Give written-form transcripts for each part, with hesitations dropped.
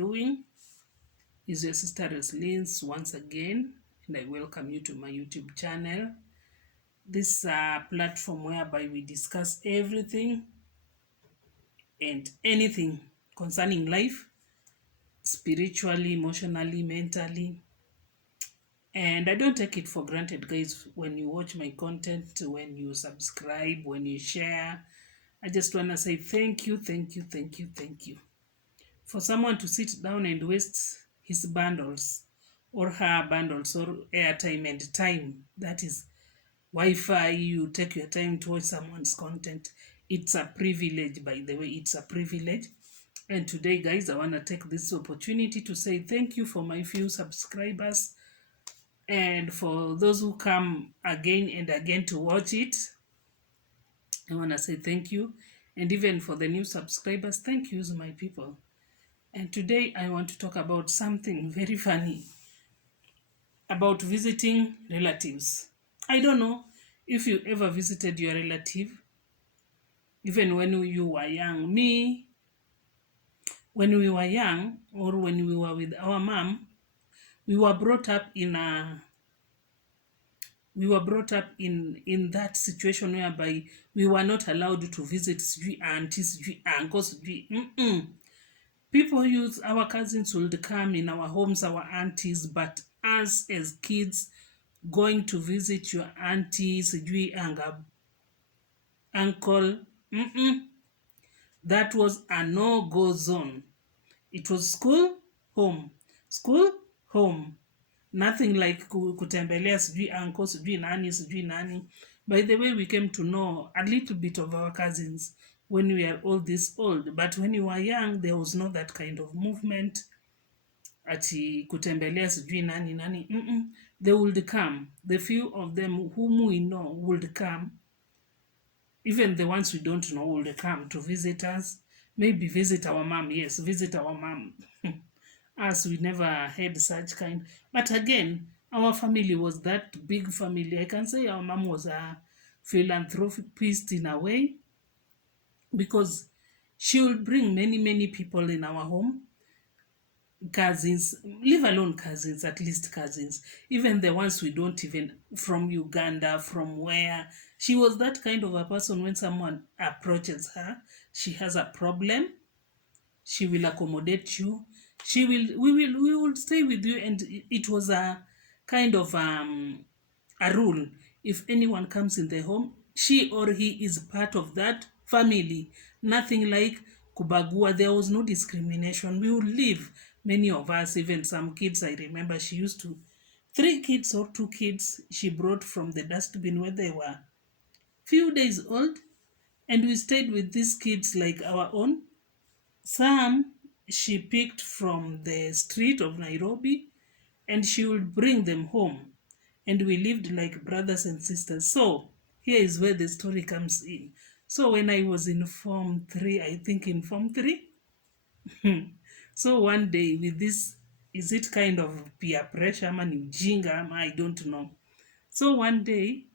doing? Is your sister Resilience once again, and I welcome you to my YouTube channel. This is a platform whereby we discuss everything and anything concerning life, spiritually, emotionally, mentally. And I don't take it for granted, guys, when you watch my content, when you subscribe, when you share. I just want to say thank you, thank you, thank you, thank you. For someone to sit down and waste his bundles or her bundles or airtime and time, that is Wi-Fi, you take your time to watch someone's content. It's a privilege, by the way, it's a privilege. And today, guys, I want to take this opportunity to say thank you for my few subscribers and for those who come again and again to watch it. I want to say thank you. And even for the new subscribers, thank you, my people. And today I want to talk about something very funny about visiting relatives. I don't know if you ever visited your relative, even when you were young. Me, when we were young, or when we were with our mom, we were brought up in a in that situation whereby we were not allowed to visit aunties, uncles. People use our cousins would come in our homes, our aunties, but us as kids going to visit your aunties, and uncle, that was a no-go zone. It was home, school, home. Nothing like kutembelea sijui uncle, sijui nani. By the way, we came to know a little bit of our cousins when we are all this old. But when you were young, there was not that kind of movement. Ati kutembelea sijui nani. They would come. The few of them whom we know would come. Even the ones we don't know would come to visit us. Maybe visit our mom. Yes, visit our mom. Us, we never had such kind. But again, our family was that big family. I can say our mom was a philanthropist in a way, because she would bring many people in our home. Cousins, leave alone cousins, at least cousins, even the ones we don't even, from Uganda, from where. She was that kind of a person. When someone approaches her, she has a problem, she will accommodate you. We will stay with you. And it was a kind of a rule. If anyone comes in the home, she or he is part of that family. Nothing like kubagua. There was no discrimination. We would live, many of us, even some kids. I remember she used to 3 kids or 2 kids she brought from the dustbin when they were few days old, and we stayed with these kids like our own. Some she picked from the street of Nairobi, and she would bring them home, and we lived like brothers and sisters. So here is where the story comes in. So when I was in Form 3, I think in Form 3, so one day with this, is it kind of peer pressure, man, ujinga, I don't know. So one day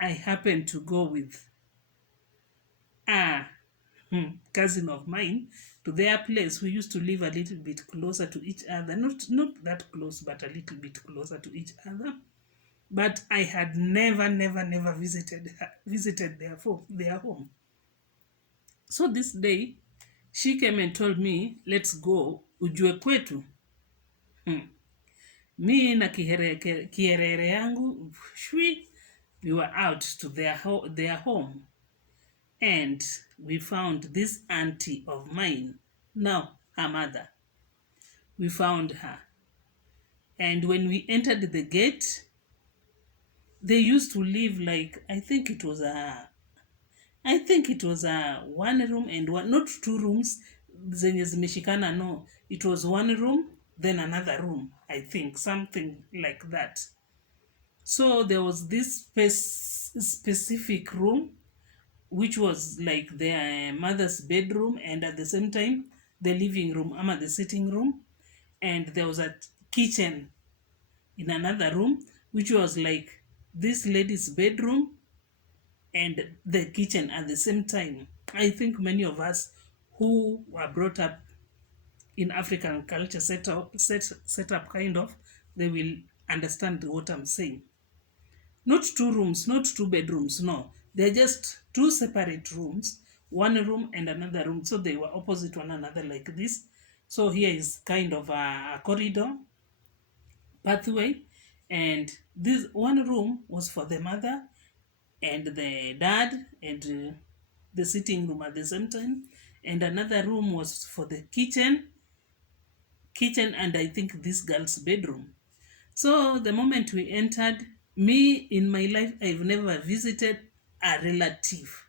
I happened to go with a cousin of mine to their place. We used to live a little bit closer to each other, not that close, but a little bit closer to each other. But I had never visited their home. So this day she came and told me, let's go ujue kwetu. Me na kierere yangu shwi, we were out to their home, and we found this auntie of mine, now her mother. We found her, and when we entered the gate, they used to live like, I think it was a one room and one, not 2 rooms zenye zimeshikana, no, it was 1 room then another room, I think something like that. So there was this specific room which was like their mother's bedroom, and at the same time the living room, the sitting room. And there was a kitchen in another room, which was like this lady's bedroom and the kitchen at the same time. I think many of us who were brought up in African culture set up kind of, they will understand what I'm saying. Not two rooms, not two bedrooms, no. They're just two separate rooms, one room and another room. So they were opposite one another like this. So here is kind of a corridor pathway, and this one room was for the mother and the dad, and the sitting room at the same time, and another room was for the kitchen, and I think this girl's bedroom. So the moment we entered, me in my life, I've never visited a relative.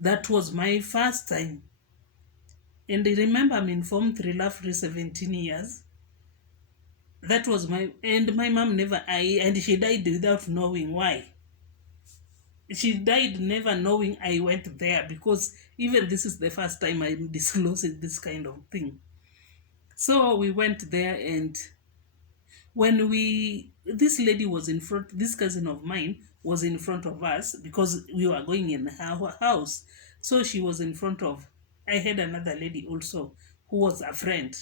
That was my first time. And I remember I'm in Form 3 roughly 17 years. That was and my mom never, and she died without knowing why. She died never knowing I went there, because even this is the first time I'm disclosing this kind of thing. So we went there, and this lady was in front, this cousin of mine was in front of us because we were going in her house. So she was in front of, I had another lady also who was a friend.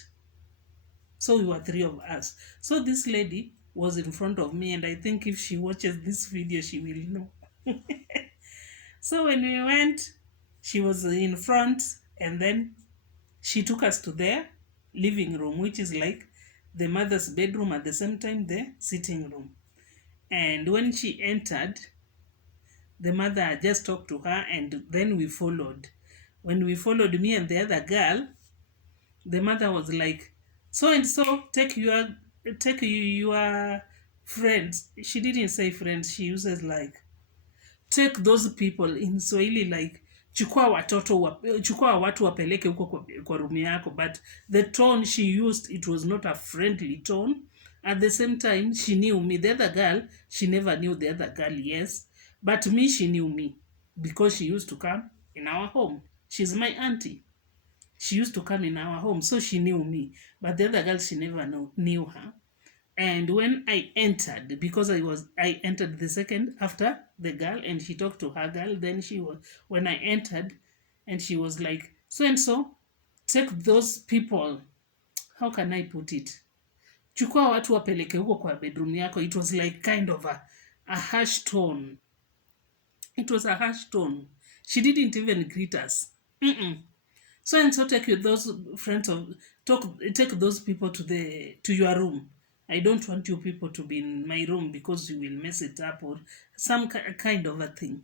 So we were three of us. So this lady was in front of me, and I think if she watches this video, she will know. So when we went, she was in front, and then she took us to their living room, which is like the mother's bedroom, at the same time the sitting room. And when she entered, the mother just talked to her, and then we followed. When we followed, me and the other girl, the mother was like, so and so, take your friends. She didn't say friends, she uses like, take those people in Swahili, like chukua watu wapeleke huko kwa room yako, but the tone she used, it was not a friendly tone. At the same time, she knew me. The other girl, she never knew the other girl, yes, but me, she knew me because she used to come in our home. She's my auntie. She used to come in our home, so she knew me, but the other girl, she never knew her. And when I entered, because I entered the second after the girl, and she talked to her girl, then she was, when I entered, and she was like, so and so, take those people, how can I put it, chukua watu wapeleke huko kwa bedroom yako. It was like kind of a harsh tone. It was a harsh tone. She didn't even greet us. Mm-mm. So and so, take those friends of, take those people to your room. I don't want you people to be in my room because you will mess it up, or some kind of a thing.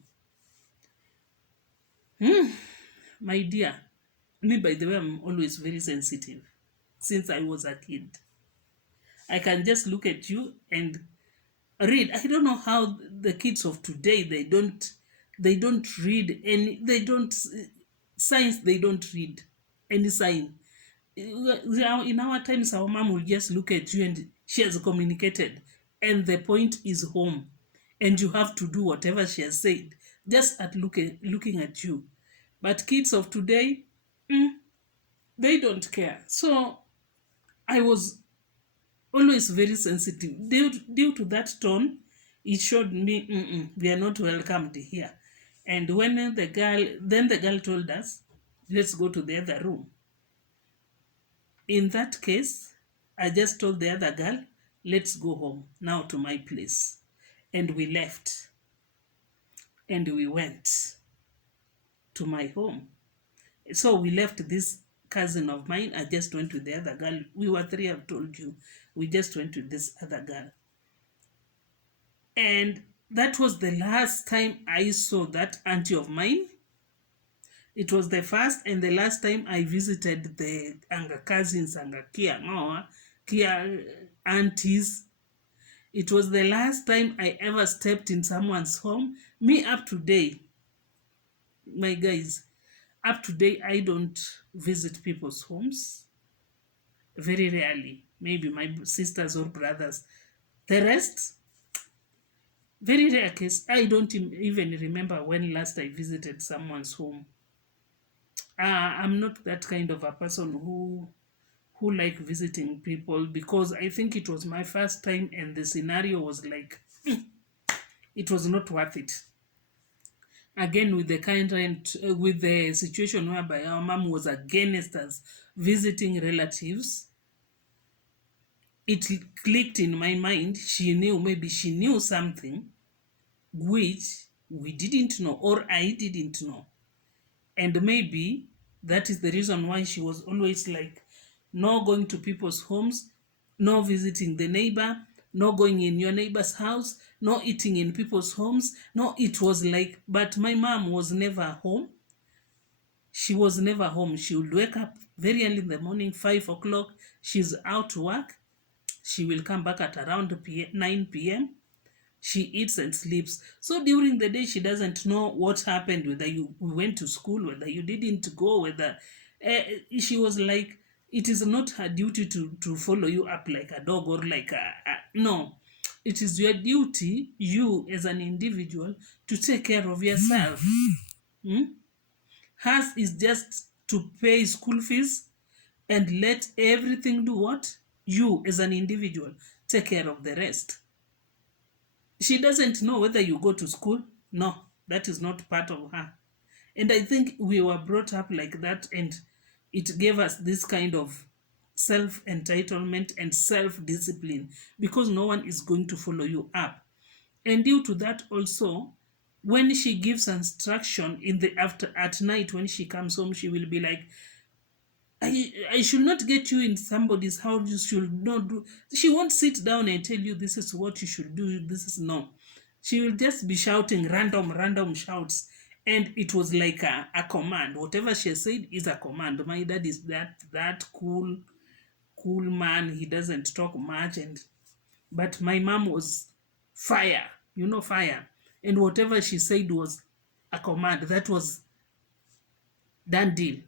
My dear, me, by the way, I'm always very sensitive since I was a kid. I can just look at you and read. I don't know how the kids of today, they don't read any, they don't science, they don't read any sign. In our times, our mom will just look at you and she has communicated, and the point is home, and you have to do whatever she has said just at looking at you. But kids of today, they don't care. So I was always very sensitive due to that tone. It showed me, we are not welcomed here. And when the girl told us, let's go to the other room. In that case, I just told the other girl, let's go home now to my place. And we left. And we went to my home. So we left this cousin of mine. I just went with the other girl. We were three, I've told you. We just went with this other girl. And that was the last time I saw that auntie of mine. It was the first and the last time I visited the Anga cousins, Anga Kia aunties. It was the last time I ever stepped in someone's home. Me, up to date, my guys, up to date, I don't visit people's homes. Very rarely. Maybe my sisters or brothers. The rest, very rare case. I don't even remember when last I visited someone's home. I'm not that kind of a person who like visiting people, because I think it was my first time and the scenario was like, it was not worth it. Again, with the with the situation whereby our mom was against us visiting relatives, it clicked in my mind. She knew, maybe she knew something which we didn't know, or I didn't know. And maybe that is the reason why she was always like, no going to people's homes, no visiting the neighbor, no going in your neighbor's house, no eating in people's homes. No, it was like, but my mom was never home. She was never home. She would wake up very early in the morning, 5 o'clock. She's out to work. She will come back at around 9 p.m. She eats and sleeps. So during the day, she doesn't know what happened, whether you went to school, whether you didn't go, whether she was like, it is not her duty to follow you up like a dog or like no. It is your duty, you as an individual, to take care of yourself. Hmm? Hers is just to pay school fees and let everything do what? You as an individual take care of the rest. She doesn't know whether you go to school. No, that is not part of her. And I think we were brought up like that, and it gave us this kind of self entitlement and self discipline, because no one is going to follow you up. And due to that, also, when she gives instruction in the after at night, when she comes home, she will be like, I should not get you in somebody's house. You should not do. She won't sit down and tell you this is what you should do. This is no. She will just be shouting random shouts. And it was like a command. Whatever she said is a command. My dad is that cool man. He doesn't talk much. But my mom was fire. You know, fire. And whatever she said was a command. That was done deal.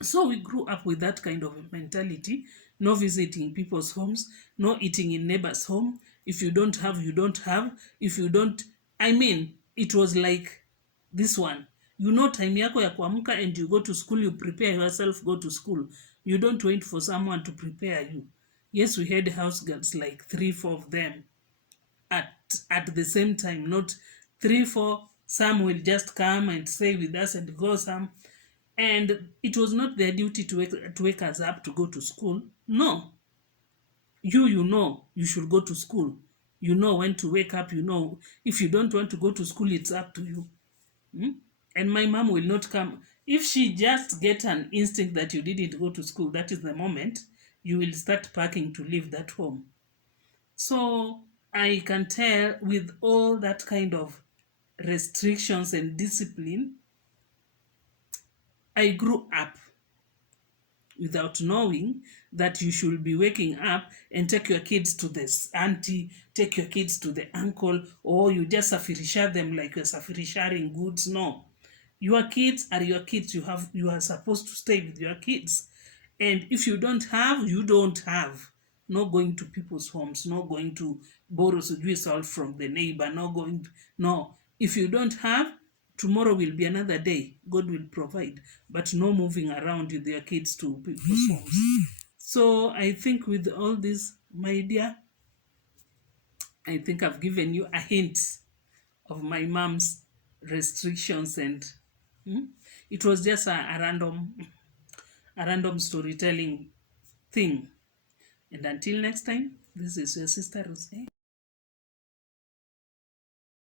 So we grew up with that kind of a mentality. No visiting people's homes, no eating in neighbor's home. If you don't have, you don't have. If you don't, I mean, it was like this one. You know time yako ya kuamka, and you go to school, you prepare yourself, go to school. You don't wait for someone to prepare you. Yes, we had house girls, like 3, 4 of them at the same time, not 3, 4. Some will just come and stay with us and go some. And it was not their duty to wake us up to go to school. No. You know you should go to school. You know when to wake up. You know if you don't want to go to school, it's up to you. Hmm? And my mom will not come. If she just get an instinct that you didn't go to school, that is the moment you will start packing to leave that home. So I can tell, with all that kind of restrictions and discipline, I grew up without knowing that you should be waking up and take your kids to this auntie, take your kids to the uncle, or you just safirisha them like you're safirisharing goods. No. Your kids are your kids. You are supposed to stay with your kids. And if you don't have, you don't have. No going to people's homes, no going to borrow sujui salt from the neighbor, no going to, no. If you don't have, tomorrow will be another day. God will provide. But no moving around with your kids to people's homes. So I think with all this, my dear, I think I've given you a hint of my mom's restrictions, and it was just a random storytelling thing. And until next time, this is your sister Rose.